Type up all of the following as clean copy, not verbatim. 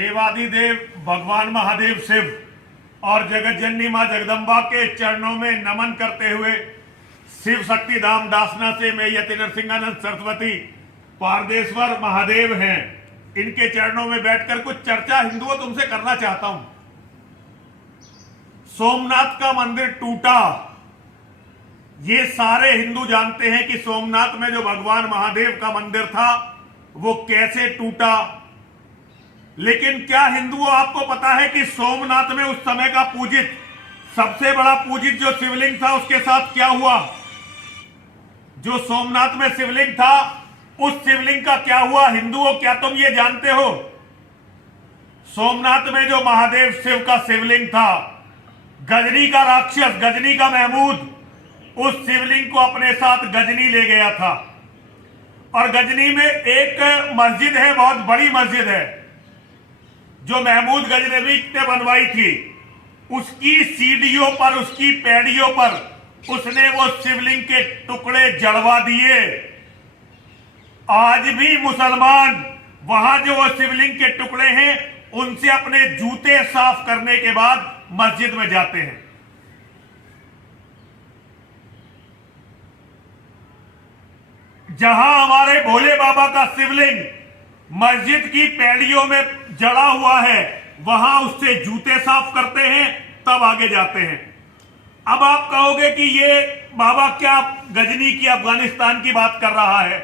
देवादिदेव भगवान महादेव शिव और जगत जननी मां जगदम्बा के चरणों में नमन करते हुए शिव शक्ति धाम दासना से मैं यति नरसिंहानंद सरस्वती पारदेश्वर महादेव हैं, इनके चरणों में बैठकर कुछ चर्चा हिंदुओं तुमसे करना चाहता हूं। सोमनाथ का मंदिर टूटा, ये सारे हिंदू जानते हैं कि सोमनाथ में जो भगवान महादेव का मंदिर था वो कैसे टूटा। लेकिन क्या हिंदुओं आपको पता है कि सोमनाथ में उस समय का पूजित सबसे बड़ा पूजित जो शिवलिंग था उसके साथ क्या हुआ? जो सोमनाथ में शिवलिंग था उस शिवलिंग का क्या हुआ? हिंदुओं क्या तुम ये जानते हो? सोमनाथ में जो महादेव शिव का शिवलिंग था, गजनी का राक्षस, गजनी का महमूद उस शिवलिंग को अपने साथ गजनी ले गया था। और गजनी में एक मस्जिद है, बहुत बड़ी मस्जिद है, जो महमूद गजनवी ने बनवाई थी। उसकी सीढ़ियों पर, उसकी पैड़ियों पर उसने वो शिवलिंग के टुकड़े जड़वा दिए। आज भी मुसलमान वहां जो वो शिवलिंग के टुकड़े हैं उनसे अपने जूते साफ करने के बाद मस्जिद में जाते हैं। जहां हमारे भोले बाबा का शिवलिंग मस्जिद की पैड़ियों में जड़ा हुआ है, वहां उससे जूते साफ करते हैं, तब आगे जाते हैं। अब आप कहोगे कि ये बाबा क्या गजनी की, अफगानिस्तान की बात कर रहा है,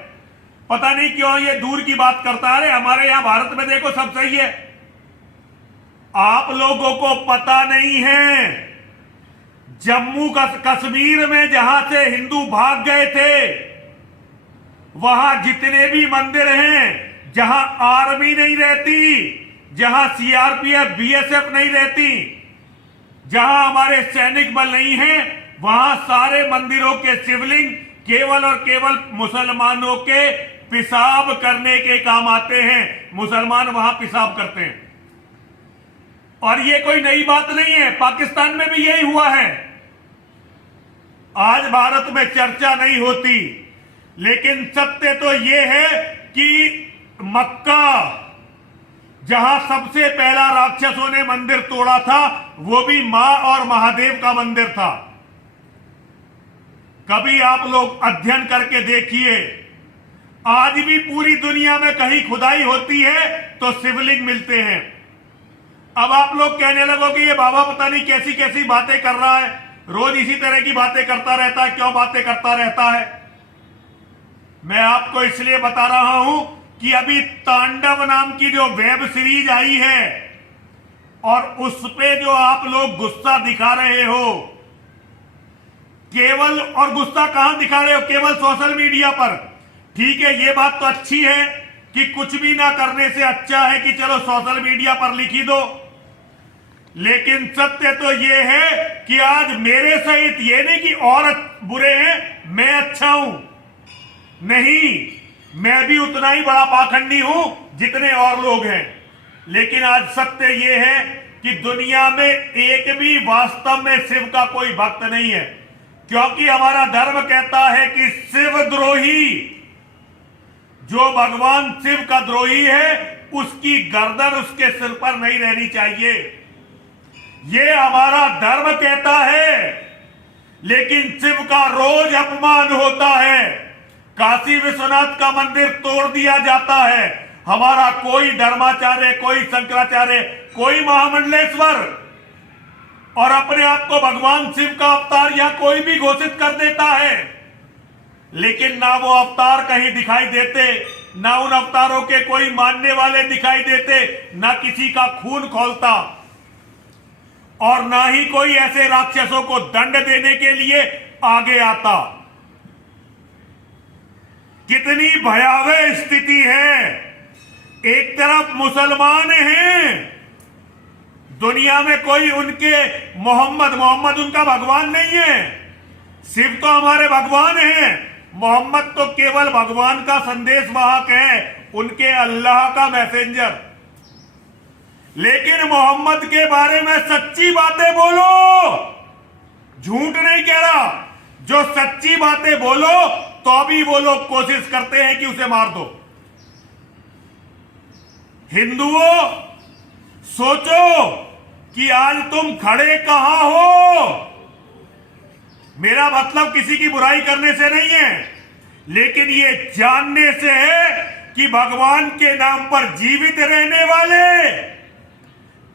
पता नहीं क्यों ये दूर की बात करता है। हमारे यहां भारत में देखो सब सही है। आप लोगों को पता नहीं है, जम्मू कश्मीर में जहां से हिंदू भाग गए थे, वहां जितने भी मंदिर हैं, जहां आर्मी नहीं रहती, जहां सीआरपीएफ बीएसएफ नहीं रहती, जहां हमारे सैनिक बल नहीं है, वहां सारे मंदिरों के शिवलिंग केवल और केवल मुसलमानों के पेशाब करने के काम आते हैं। मुसलमान वहां पेशाब करते हैं। और ये कोई नई बात नहीं है, पाकिस्तान में भी यही हुआ है। आज भारत में चर्चा नहीं होती, लेकिन सत्य तो यह है कि मक्का, जहां सबसे पहला राक्षसों ने मंदिर तोड़ा था, वो भी मां और महादेव का मंदिर था। कभी आप लोग अध्ययन करके देखिए, आज भी पूरी दुनिया में कहीं खुदाई होती है तो शिवलिंग मिलते हैं। अब आप लोग कहने लगोगे ये बाबा पता नहीं कैसी कैसी बातें कर रहा है, रोज इसी तरह की बातें करता रहता है, क्यों बातें करता रहता है? मैं आपको इसलिए बता रहा हूं कि अभी तांडव नाम की जो वेब सीरीज आई है और उस पे जो आप लोग गुस्सा दिखा रहे हो, केवल, और गुस्सा कहां दिखा रहे हो? केवल सोशल मीडिया पर। ठीक है, ये बात तो अच्छी है कि कुछ भी ना करने से अच्छा है कि चलो सोशल मीडिया पर लिखी दो। लेकिन सत्य तो ये है कि आज मेरे सहित, ये नहीं कि औरत बुरे हैं मैं अच्छा हूं, नहीं, मैं भी उतना ही बड़ा पाखंडी हूं जितने और लोग हैं। लेकिन आज सत्य यह है कि दुनिया में एक भी वास्तव में शिव का कोई भक्त नहीं है, क्योंकि हमारा धर्म कहता है कि शिव द्रोही, जो भगवान शिव का द्रोही है, उसकी गर्दन उसके सिर पर नहीं रहनी चाहिए, ये हमारा धर्म कहता है। लेकिन शिव का रोज अपमान होता है। काशी विश्वनाथ का मंदिर तोड़ दिया जाता है। हमारा कोई धर्माचार्य, कोई शंकराचार्य, कोई महामंडलेश्वर और अपने आप को भगवान शिव का अवतार या कोई भी घोषित कर देता है, लेकिन ना वो अवतार कहीं दिखाई देते, ना उन अवतारों के कोई मानने वाले दिखाई देते, ना किसी का खून खौलता, और ना ही कोई ऐसे राक्षसों को दंड देने के लिए आगे आता। कितनी भयावह स्थिति है। एक तरफ मुसलमान हैं, दुनिया में कोई उनके मोहम्मद उनका भगवान नहीं है। शिव तो हमारे भगवान हैं, मोहम्मद तो केवल भगवान का संदेश वाहक है, उनके अल्लाह का मैसेंजर। लेकिन मोहम्मद के बारे में सच्ची बातें बोलो, झूठ नहीं कह रहा, जो सच्ची बातें बोलो तो भी वो लोग कोशिश करते हैं कि उसे मार दो। हिंदुओं, सोचो कि आज तुम खड़े कहां हो। मेरा मतलब किसी की बुराई करने से नहीं है, लेकिन ये जानने से है कि भगवान के नाम पर जीवित रहने वाले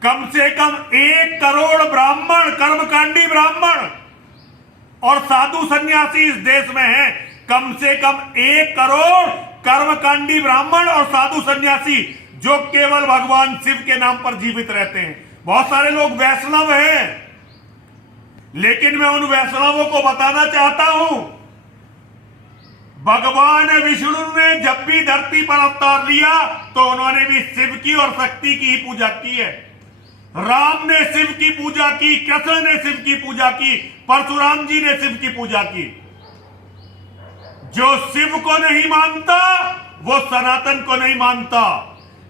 कम से कम 1 करोड़ ब्राह्मण, कर्मकांडी ब्राह्मण और साधु सन्यासी इस देश में हैं। कम से कम 1 करोड़ कर्मकांडी ब्राह्मण और साधु सन्यासी जो केवल भगवान शिव के नाम पर जीवित रहते हैं। बहुत सारे लोग वैष्णव हैं, लेकिन मैं उन वैष्णवों को बताना चाहता हूं, भगवान विष्णु ने जब भी धरती पर अवतार लिया तो उन्होंने भी शिव की और शक्ति की ही पूजा की है। राम ने शिव की पूजा की, कृष्ण ने शिव की पूजा की, परशुराम जी ने शिव की पूजा की। जो शिव को नहीं मानता वो सनातन को नहीं मानता,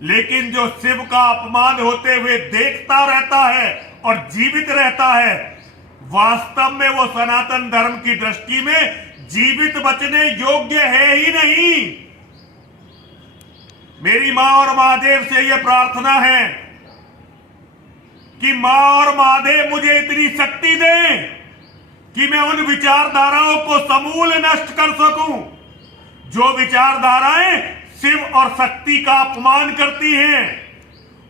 लेकिन जो शिव का अपमान होते हुए देखता रहता है और जीवित रहता है, वास्तव में वो सनातन धर्म की दृष्टि में जीवित बचने योग्य है ही नहीं। मेरी मां और महादेव से यह प्रार्थना है कि मां और महादेव मुझे इतनी शक्ति दें कि मैं उन विचारधाराओं को समूल नष्ट कर सकूं जो विचारधाराएं शिव और शक्ति का अपमान करती हैं।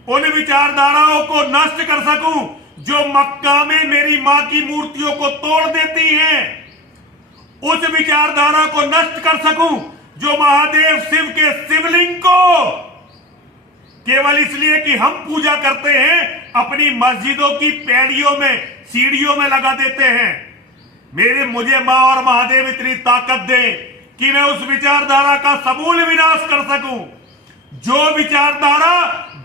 उन विचारधाराओं को नष्ट कर सकूं जो मक्का में मेरी मां की मूर्तियों को तोड़ देती हैं। उस विचारधारा को नष्ट कर सकूं जो महादेव शिव के शिवलिंग को केवल इसलिए कि हम पूजा करते हैं अपनी मस्जिदों की पैड़ियों में, सीढ़ियों में लगा देते हैं। मुझे मां और महादेव इतनी ताकत दे कि मैं उस विचारधारा का समूल विनाश कर सकूं जो विचारधारा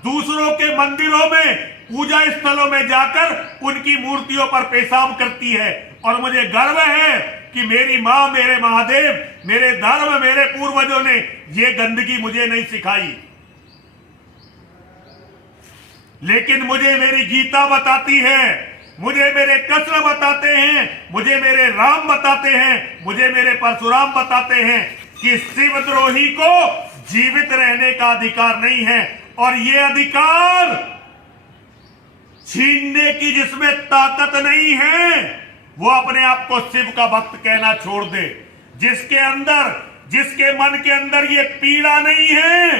दूसरों के मंदिरों में, पूजा स्थलों में जाकर उनकी मूर्तियों पर पेशाब करती है। और मुझे गर्व है कि मेरी मां, मेरे महादेव, मेरे धर्म, मेरे पूर्वजों ने ये गंदगी मुझे नहीं सिखाई, लेकिन मुझे मेरी गीता बताती है, मुझे मेरे कृष्ण बताते हैं, मुझे मेरे राम बताते हैं, मुझे मेरे परशुराम बताते हैं कि शिवद्रोही को जीवित रहने का अधिकार नहीं है। और ये अधिकार छीनने की जिसमें ताकत नहीं है वो अपने आप को शिव का भक्त कहना छोड़ दे। जिसके मन के अंदर ये पीड़ा नहीं है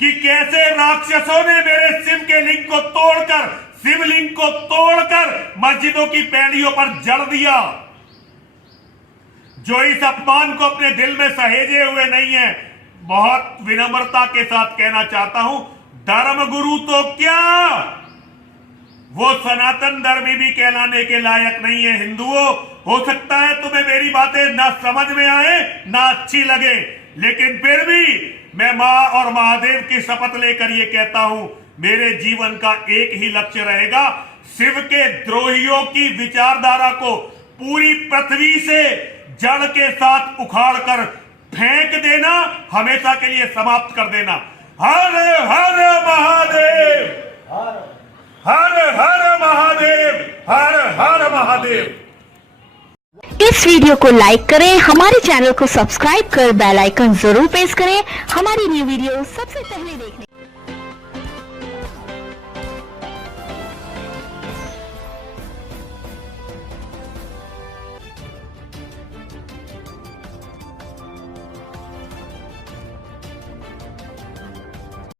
कि कैसे राक्षसों ने मेरे शिव के लिंग को तोड़कर, शिवलिंग को तोड़कर मस्जिदों की पैड़ियों पर जड़ दिया, जो इस अपमान को अपने दिल में सहेजे हुए नहीं है, बहुत विनम्रता के साथ कहना चाहता हूं, धर्म गुरु तो क्या, वो सनातन धर्मी भी कहलाने के लायक नहीं है। हिंदुओं, हो सकता है तुम्हें मेरी बातें ना समझ में आए, ना अच्छी लगे, लेकिन फिर भी मैं मां और महादेव की शपथ लेकर ये कहता हूं, मेरे जीवन का एक ही लक्ष्य रहेगा, शिव के द्रोहियों की विचारधारा को पूरी पृथ्वी से जड़ के साथ उखाड़कर फेंक देना, हमेशा के लिए समाप्त कर देना। हर हर महादेव, हर हर महादेव, हर हर महादेव। इस वीडियो को लाइक करें, हमारे चैनल को सब्सक्राइब कर बेल आइकन जरूर प्रेस करें हमारी न्यू वीडियो सबसे पहले देखने।